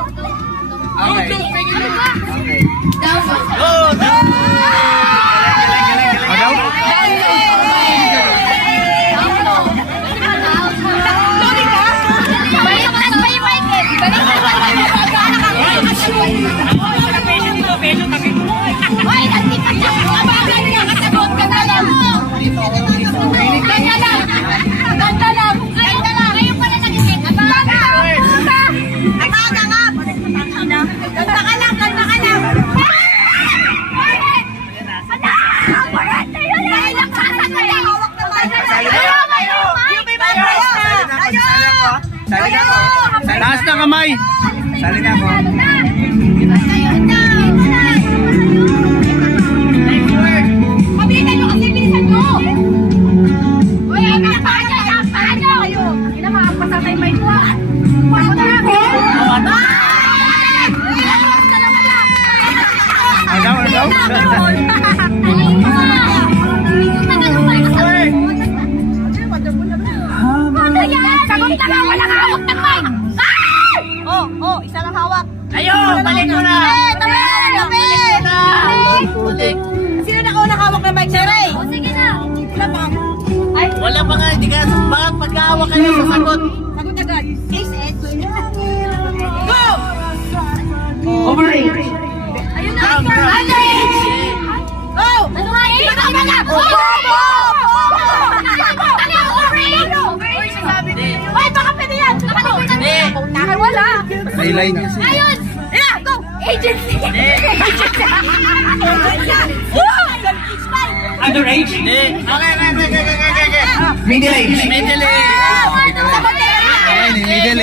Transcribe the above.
Okay. Taas na kamay. Sali na ako. Mabilisan nyo kasi, bilisan nyo! Uy, ay, pinapakasya! Pinapakasya nyo! Hindi na makapasatay may tuwa. Pagod na! Agaw. Sagot na lang! Walang hawak ng mic! Oh, isa lang hawak. Ayun, balik mo na. Balik! Sino na ako nakahawak ng mic? Sere! O, sige na. Wala pa. Ay, Wala pa nga, hindi ka bakit pagkahawak kayo sa sagot. sagot agad. Ace, Edge. Go! Over 8. Ayun na, Oscar! Alex! Go! Ano nga yun? Ano na? Go! Go! Ano yung orange? Ay, baka pwede yan! Nakal wala! May line kasi. Ayun! Yeah, go! Agency! Agency! Underage? Hindi. Okay. Middle age. Middle age. Ayan, middle.